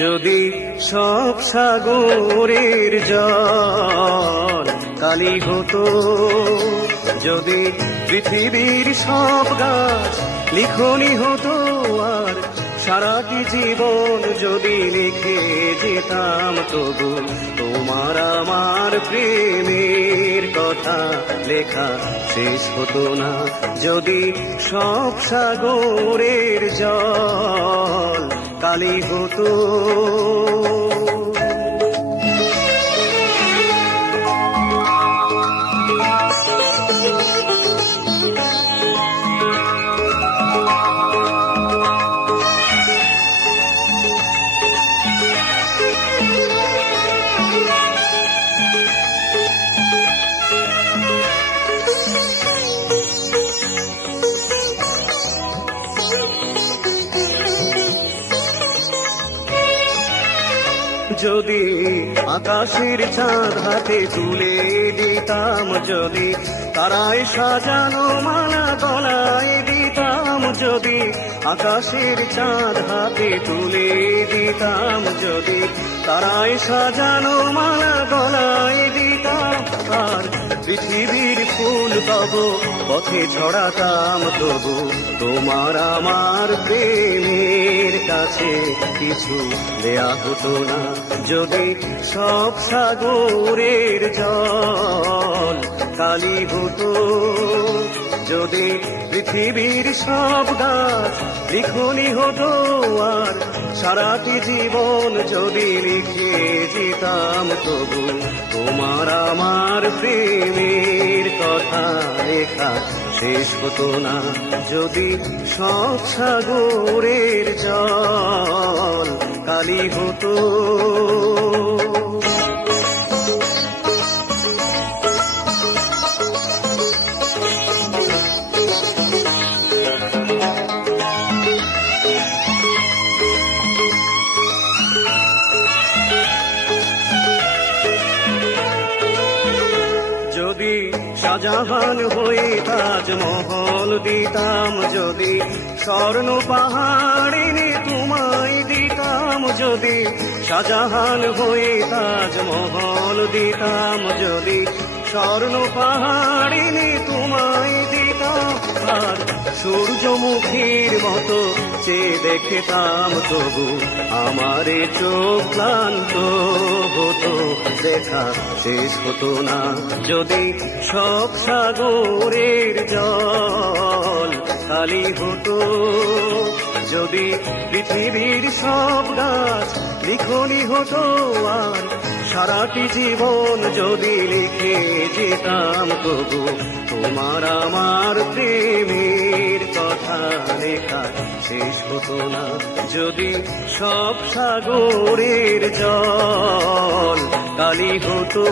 যদি সব সাগরের জল কালি হতো, যদি পৃথিবীর সব গাছ লিখনি হতো, আর সারাটি জীবন যদি লিখে যেতাম, তবু তোমার আমার প্রেমের কথা লেখা শেষ হতো না। যদি সব সাগরের জল কালি হতো, যদি আকাশের চাঁদ হাতে তুলে দিতাম, যদি তারায় সাজানো মালা গলায় দিতাম, যদি আকাশের চাঁদ হাতে তুলে দিতাম, যদি তারায় সাজানো মালা গলায় দিতাম, আর পৃথিবীর ফুল তব পথে ছড়াতাম, তবু তোমার আমার প্রেমের কাছে কিছু দেয়া হতো না। যদি সব সাগরের জল কালি হতো, যদি পৃথিবীর সব গাছ লিখনি হতো, আর সারাটি জীবন যদি লিখে যেতাম, তবু তোমার আমার প্রেমের কথা লেখা শেষ হতো না। যদি সব সাগরের জল কালি হতো, যদি শাহজাহান হয়ে তাজমহল দিতাম, যদি স্বর্ণ পাহাড় এনে তোমায় দিতাম, যদি শাহজাহান হয়ে তাজমহল দিতাম, যদি স্বর্ণ পাহাড় এনে তোমায় দিতাম, আর সূর্যমুখীর মতো চেয়ে দেখতাম, তবু আমারে চোখ ক্লান্ত হতো, দেখা শেষ হতো না। যদি সব সাগরের জল কালি হতো, যদি পৃথিবীর সব গাছ লিখনি হতো, আর সারাটি জীবন যদি লিখে যেতাম, তবু তোমার আমার প্রেমের কথা লেখা শেষ হতো না। যদি সব সাগরের জল কালি হতো।